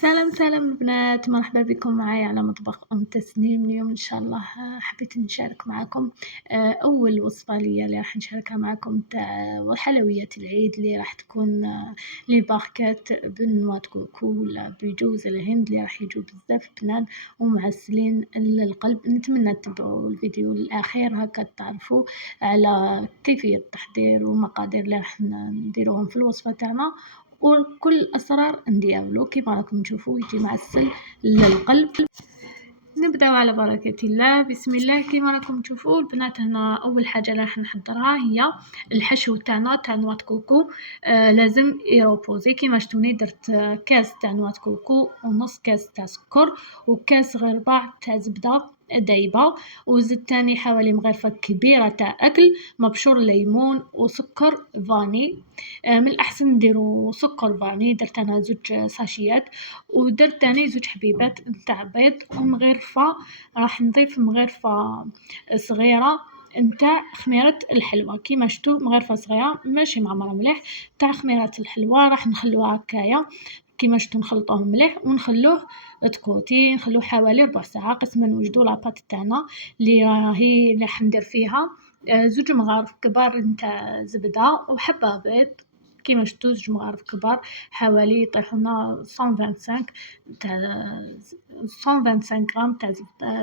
سلام سلام البنات، مرحبا بكم معايا على مطبخ أم تسنيم. اليوم إن شاء الله حبيت نشارك معاكم أول وصفة ليا اللي راح نشاركها معاكم تاع حلويات العيد اللي راح تكون لي باركات بنوات كوكو ولا بجوز الهند اللي راح يجوا بزاف بنان ومعسلين للقلب. نتمنى تتبعوا الفيديو الأخير هكا تعرفوا على كيفية التحضير والمقادير اللي راح نديروهم في الوصفة تاعنا، وكل الأسرار ندياولو كيما راكم تشوفوا يجي معسل للقلب. نبداو على بركة الله، بسم الله. كيما راكم تشوفوا البنات، هنا أول حاجة راح نحضرها هي الحشو تاعنا تاع نوات كوكو. لازم يروبوزي. كيما شتوني درت كاس تاع نوات كوكو ونص كاس تاع سكر وكاس غرباع تاع زبدة دايبة، وزدت تاني حوالي مغرفة كبيرة تاع أكل مبشور ليمون وسكر فاني. من الأحسن نديرو سكر فاني، درت أنا 2 ساشيات، ودرت تاني 2 حبيبات نتاع بيض ومغرفة. راح نضيف مغرفة صغيرة نتاع خميرة الحلوى، كيما شفتوا مغرفة صغيرة ماشي معمرة مليح تاع خميرة الحلوى. راح نخلوها هكايا كيما شفتوا، نخلطوه مليح ونخلوه تكوتي، نخلوه حوالي ربع ساعة قسما نوجدو لاباط تاعنا اللي راهي راح ندير فيها 2 مغارف كبار نتاع زبدة وحبة بيض. كيما شفتوا 2 مغارف كبار حوالي يطيحولنا 125 تاع 125 غرام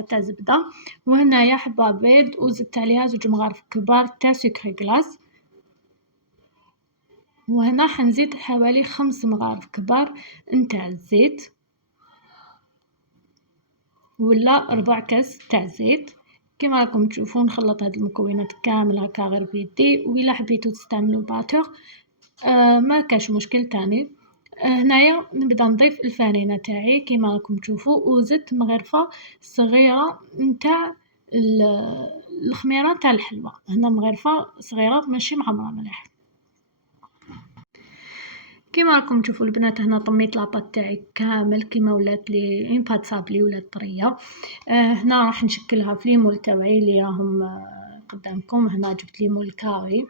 تاع زبدة. وهنايا حبة بيض وزدت عليها 2 مغارف كبار تاع سكر كلاص. وهنا حنزيد حوالي 5 مغارف كبار نتاع الزيت ولا ربع كاس تاع زيت. كيما راكم تشوفون نخلط هاد المكونات كامل هكا غير بيدي، وإلا حبيتو تستعملوا باتور ما كاش مشكل تاني. هنايا نبدا نضيف الفرينه تاعي كيما راكم تشوفوا، وزدت مغرفه صغيره نتاع الخميره تاع الحلوى. هنا مغرفه صغيره ماشي معمره مليح. كيما راكم تشوفوا البنات، هنا طميت لاطاط تاعي كامل كيما ولات لي اون بات صابلي ولات طريه. هنا راح نشكلها في ليمول تاوعي اللي راهم قدامكم. هنا جبت ليمول كاري،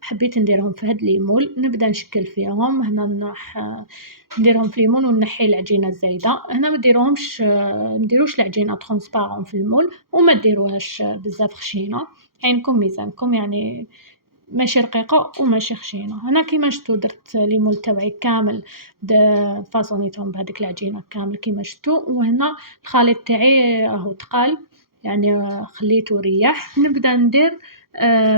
حبيت نديرهم في هاد ليمول. نبدا نشكل فيهم. هنا راح نديرهم في ليمون ونحي العجينه الزايده. هنا ما نديروش العجينه ترونسبارون في المول، وما ديروهاش بزاف خشينه، عينكم ميزانكم، يعني ماشي رقيقه وماشي خشينه. هنا كيما شفتوا درت ليمول تاوعي كامل فاصونيتهم بهذيك العجينه كامل كيما شفتوا. وهنا الخليط تاعي راهو تقال، يعني خليته ريح. نبدا ندير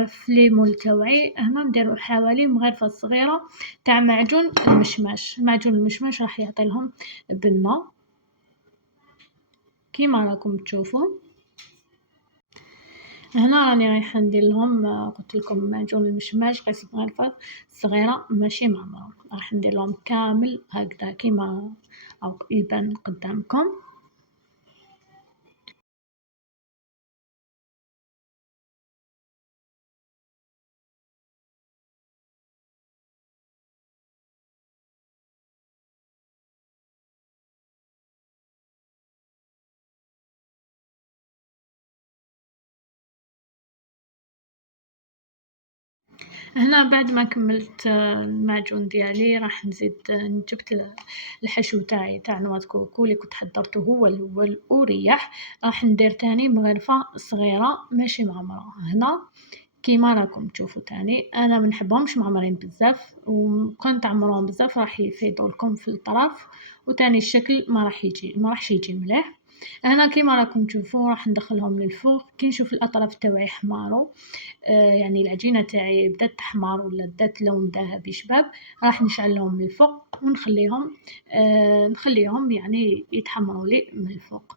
في ليمول تاوعي. هنا ندير حوالي مغرفه صغيره تاع معجون المشماش. معجون المشماش راح يعطي لهم بنه كيما راكم تشوفوا. هنا راني رايحه ندير لهم قلت لكم معجون المشماش قيس مغرفه صغيره ماشي معمره. راح ندير لهم كامل هكذا كيما او يبان قدامكم. هنا بعد ما كملت المعجون ديالي راح نزيد جبت الحشو تاعي تاع نوات كوكو اللي كنت حضرته هو الاول وريح. راح ندير تاني مغرفه صغيره ماشي معمره. هنا كيما راكم تشوفوا تاني انا ما نحبهمش معمرين بزاف، وكون تعمروهم بزاف راح يفيضوا لكم في الطرف، وتاني الشكل ما راحش يجي مليح. هنا كيما راكم تشوفوا راح ندخلهم للفوق. كي نشوف الاطراف تاوعي حمارو، يعني العجينه تاعي بدات تحمر ولا بدات لون ذهبي شباب، راح نشعلهم من الفوق ونخليهم نخليهم يعني يتحمروا لي من الفوق.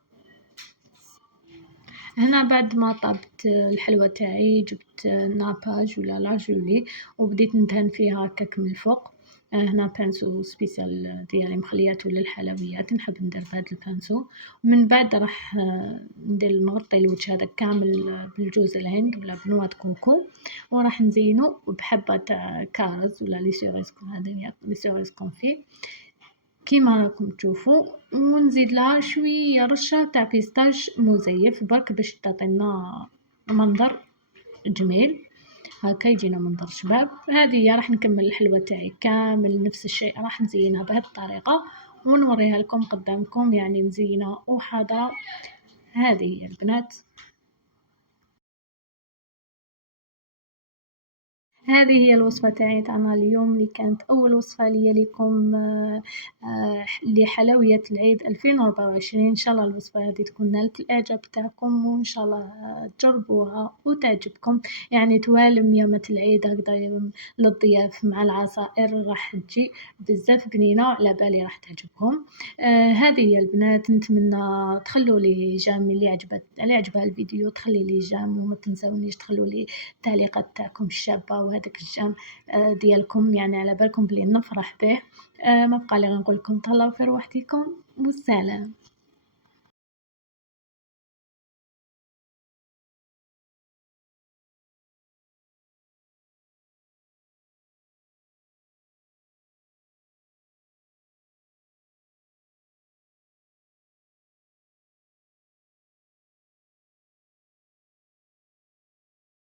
هنا بعد ما طابت الحلوى تاعي جبت ناباج ولا لاجولي وبديت ندهن فيها هكاك من الفوق. هنا بانسو سبيسيال ديالي مخلياتو للحلويات، نحب ندير بهذا البانسو. ومن بعد راح ندير نغطي الوجه هذا كامل بالجوز الهند ولا بنوات كوكو، وراح نزينو بحبة تاع كارز ولا لي سيريز، هذه لي سيريز كونفي كيما راكم تشوفوا. ونزيد لها شويه رشه تاع بيستاش مزيف برك باش تعطينا منظر جميل. هاكا يجينا منظر شباب. هذه هي راح نكمل الحلوى تاعي كامل نفس الشيء، راح نزينها بهذه الطريقة ونوريها لكم قدامكم يعني مزينة وحاضرة. هذه هي البنات. هذه هي الوصفة تاعي تاعنا اليوم اللي كانت أول وصفة ليا ليكم لحلويات العيد 2024. إن شاء الله الوصفة هذه تكون نالت الإعجاب تاعكم، وإن شاء الله تجربوها وتعجبكم. يعني توالم يومة العيد هكذا للضياف مع العصائر راح تجي بزاف بنينة، على بالي راح تعجبكم. هذه هي البنات. نتمنى تخلوا لي جام اللي عجبها الفيديو تخلي لي جام، وما تنسونيش تخلوا لي التعليقات تاعكم الشابة وهذاك الجام ديالكم، يعني على بالكم بلي نفرح به. ما بقى لي غير نقول لكم تهلاو في رواحكم والسلام.